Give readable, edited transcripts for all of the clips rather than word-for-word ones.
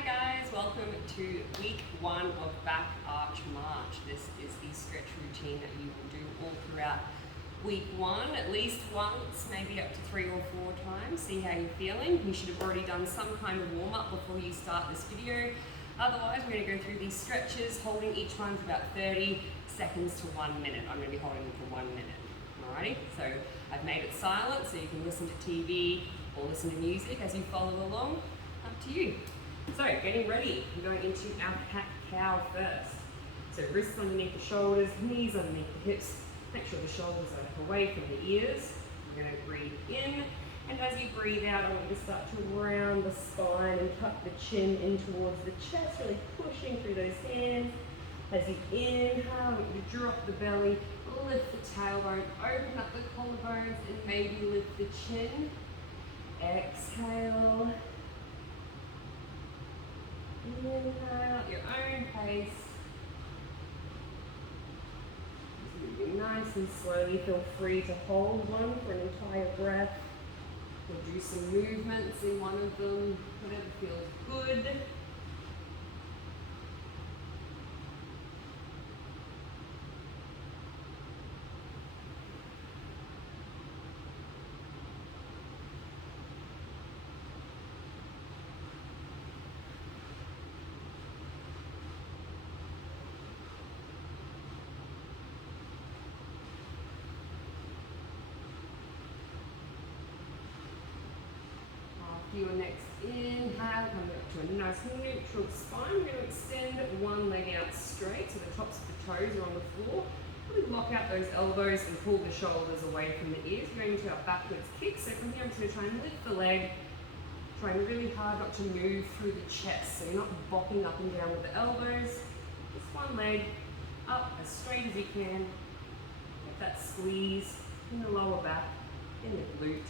Hi guys, welcome to week 1 of Back Arch March. This is the stretch routine that you will do all throughout week 1, at least once, maybe up to 3 or 4 times. See how you're feeling. You should have already done some kind of warm up before you start this video. Otherwise, we're going to go through these stretches, holding each one for about 30 seconds to 1 minute. I'm going to be holding them for 1 minute. Alrighty, so I've made it silent so you can listen to TV or listen to music as you follow along. Up to you. So, getting ready, we're going into our cat cow first. So wrists underneath the shoulders, knees underneath the hips. Make sure the shoulders are away from the ears. We're going to breathe in, and as you breathe out, I want you to start to round the spine and tuck the chin in towards the chest, really pushing through those hands. As you inhale, I want you to drop the belly, lift the tailbone, open up the collarbones, and maybe lift the chin. Exhale. Inhale at your own pace. Just moving nice and slowly. Feel free to hold one for an entire breath. We'll do some movements in one of them, whatever feels good. Your next inhale, coming up to a nice neutral spine. We're going to extend one leg out straight so the tops of the toes are on the floor. Really lock out those elbows and pull the shoulders away from the ears. We're going into our backwards kick. So from here I'm just going to try and lift the leg, trying really hard not to move through the chest. So you're not bopping up and down with the elbows. Just one leg up as straight as you can. Get that squeeze in the lower back, in the glute.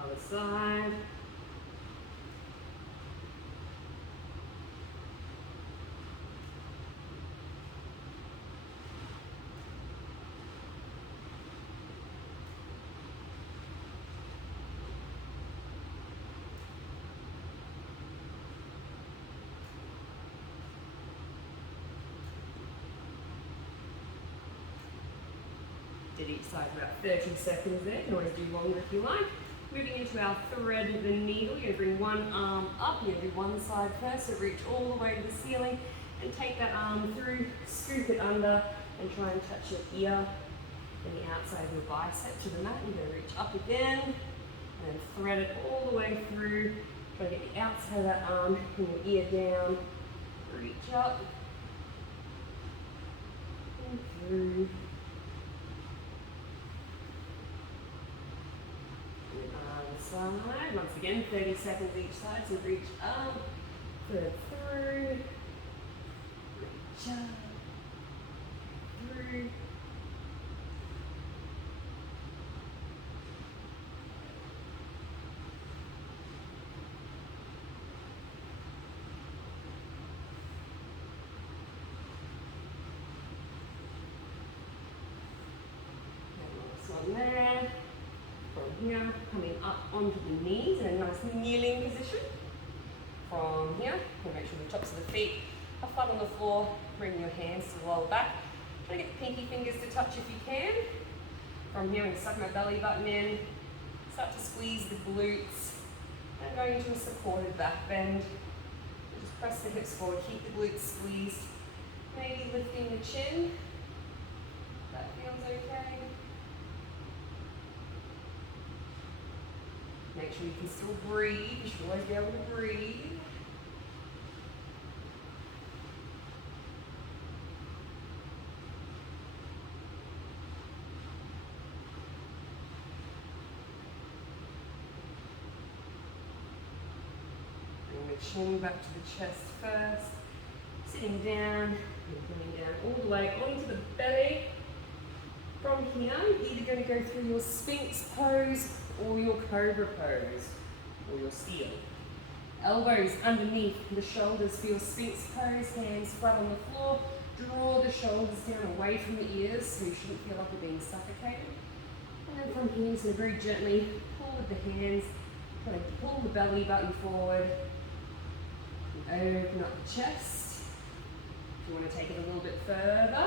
Other side. Did each side for about 30 seconds there. You can always do longer if you like. Moving into our thread the needle, you're going to bring one arm up, you're going to do one side first, so reach all the way to the ceiling and take that arm through, scoop it under and try and touch your ear and the outside of your bicep to the mat. You're going to reach up again and thread it all the way through, try to get the outside of that arm and your ear down, reach up and through. Side. Once again, 30 seconds each side, so reach up, thread through, reach up, through. And last one there. From here, coming up onto the knees in a nice kneeling position. From here, we'll make sure the tops of the feet are flat on the floor. Bring your hands to the lower back. Try to get the pinky fingers to touch if you can. From here, I'm going to suck my belly button in. Start to squeeze the glutes. And going into a supported back bend. Just press the hips forward, keep the glutes squeezed. Maybe lifting the chin. That feels okay. Make sure you can still breathe. You should always be able to breathe. Bring the chin back to the chest first. Sitting down and coming down all the way onto the belly. From here, you're either going to go through your Sphinx Pose or your Cobra Pose, or your seal. Elbows underneath the shoulders for your Sphinx Pose, hands flat on the floor. Draw the shoulders down away from the ears so you shouldn't feel like you're being suffocated. And then from here, so very gently pull with the hands, try to pull pull the belly button forward, and open up the chest. If you want to take it a little bit further,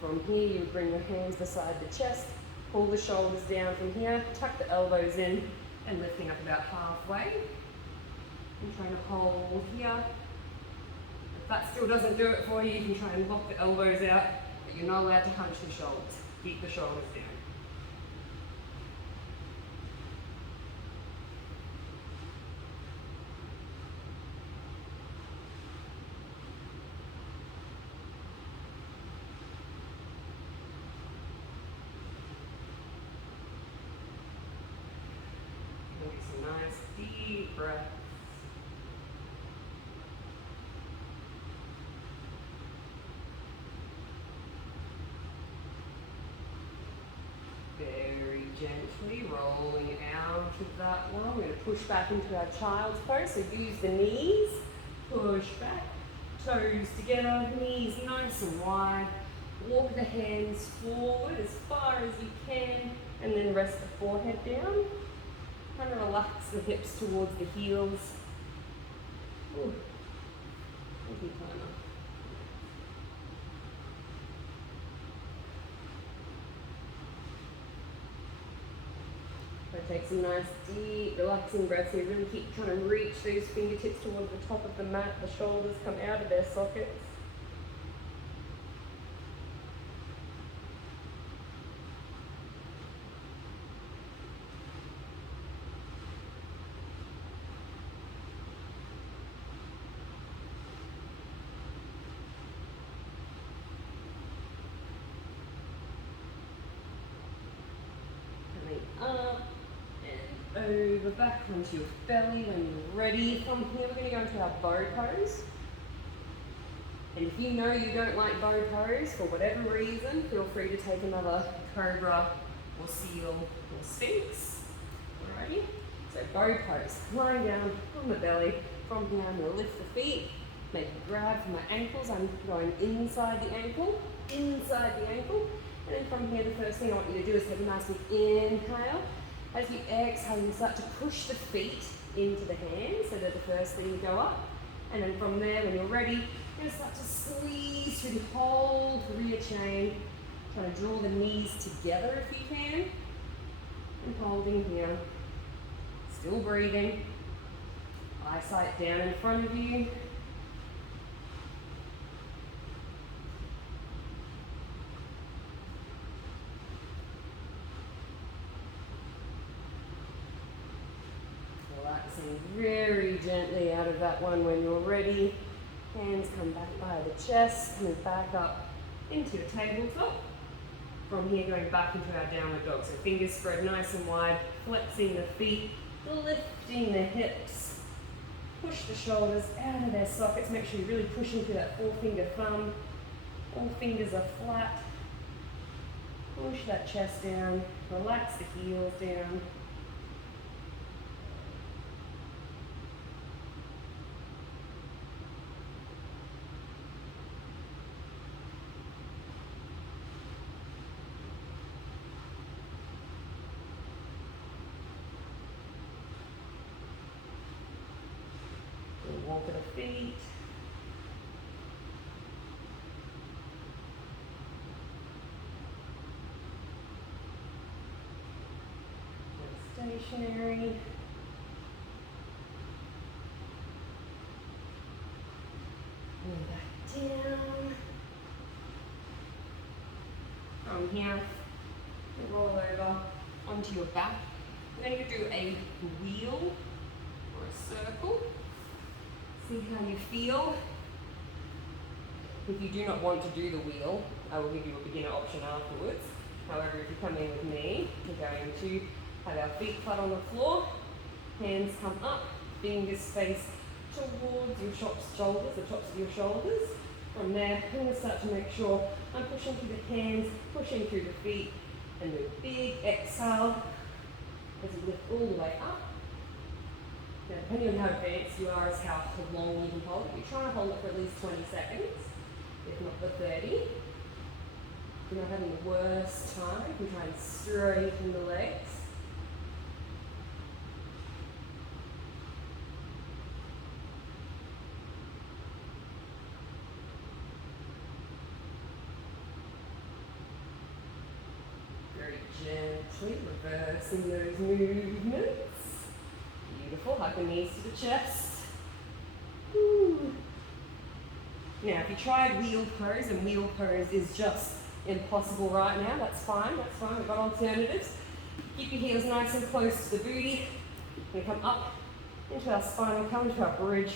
from here you would bring your hands beside the chest, pull the shoulders down from here, tuck the elbows in, and lifting up about halfway. And trying to hold here. If that still doesn't do it for you, you can try and lock the elbows out, but you're not allowed to hunch the shoulders. Keep the shoulders down. Maybe some nice deep breaths. Very gently rolling out of that one. We're going to push back into our child's pose. So use the knees, push back, toes together, knees nice and wide. Walk the hands forward as far as you can, and then rest the forehead down. Kind of relax the hips towards the heels. Ooh. Thank you, Timer. So take some nice deep relaxing breaths here. Really keep trying to reach those fingertips towards the top of the mat. The shoulders come out of their sockets. Up and over back onto your belly when you're ready. From here we're going to go into our bow pose. And if you know you don't like bow pose for whatever reason, feel free to take another cobra or seal or sphinx. Alrighty? So bow pose, lying down on the belly. From here I'm going to lift the feet, make a grab for my ankles. I'm going inside the ankle. And then from here, the first thing I want you to do is take a nice big inhale. As you exhale, you start to push the feet into the hands, so they're the first thing to go up. And then from there, when you're ready, you're going to start to squeeze through the whole rear chain. Trying to draw the knees together if you can. And holding here. Still breathing. Eyesight down in front of you. Relaxing very gently out of that one when you're ready. Hands come back by the chest, move back up into a tabletop. From here, going back into our downward dog. So fingers spread nice and wide, flexing the feet, lifting the hips. Push the shoulders out of their sockets. Make sure you're really pushing through that forefinger thumb. All fingers are flat. Push that chest down, relax the heels down. Walk to the feet. Stationary. And back down. From here, roll over onto your back. Then you do a wheel or a circle. See how you feel. If you do not want to do the wheel, I will give you a beginner option afterwards. However, if you come in with me, we're going to have our feet flat on the floor, hands come up, fingers face towards your shoulders, the tops of your shoulders. From there, I'm going to start to make sure I'm pushing through the hands, pushing through the feet, and do a big exhale as you lift all the way up. Now, depending on how advanced you are is how long you can hold it. You're trying to hold it for at least 20 seconds, if not the 30. If you're not having the worst time, you can try and straighten the legs. Gently reversing those movements. Beautiful, hug the knees to the chest. Ooh. Now, if you tried wheel pose and wheel pose is just impossible right now, that's fine, we've got alternatives. Keep your heels nice and close to the booty. We're going to come up into our spinal column, into our bridge.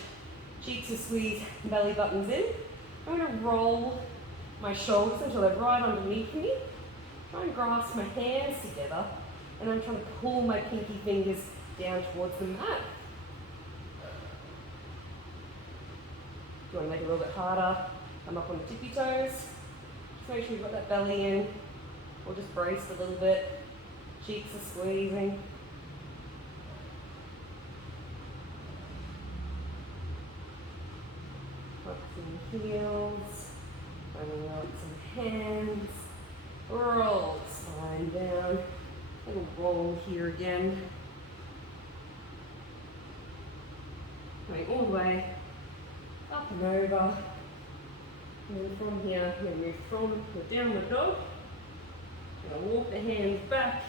Cheeks are squeezed, belly button's in. I'm going to roll my shoulders until they're right underneath me. Try and grasp my hands together, and I'm trying to pull my pinky fingers down towards the mat. If you want to make it a little bit harder, come up on the tippy toes. Just make sure you've got that belly in, or just brace a little bit. Cheeks are squeezing. Flexing heels, bringing out some hands. Roll the spine down. Little roll here again. Going all the way up and over. And from here, we're going to move from the downward dog. We're going to walk the hands back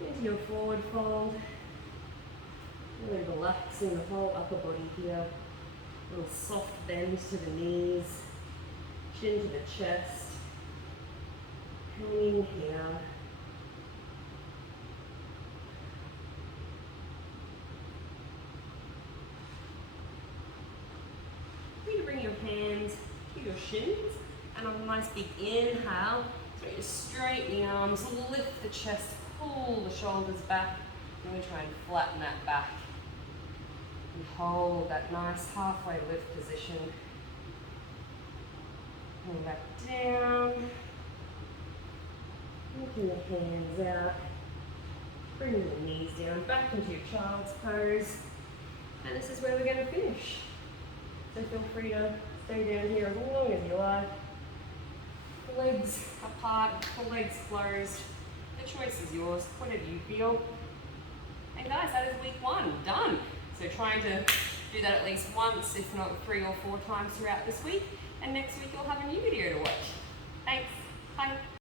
into your forward fold. Really relaxing the whole upper body here. A little soft bend to the knees, chin to the chest. Hanging here. You bring your hands to your shins, and on a nice big inhale, so you straighten the arms, lift the chest, pull the shoulders back, and we try and flatten that back. And hold that nice halfway lift position. Coming back down. Walking the hands out, bringing the knees down, back into your child's pose, and this is where we're going to finish. So feel free to stay down here as long as you like. Legs apart, the legs closed. The choice is yours, whatever you feel. And guys, that is week 1, done. So trying to do that at least once, if not 3 or 4 times throughout this week. And next week you'll have a new video to watch. Thanks, bye.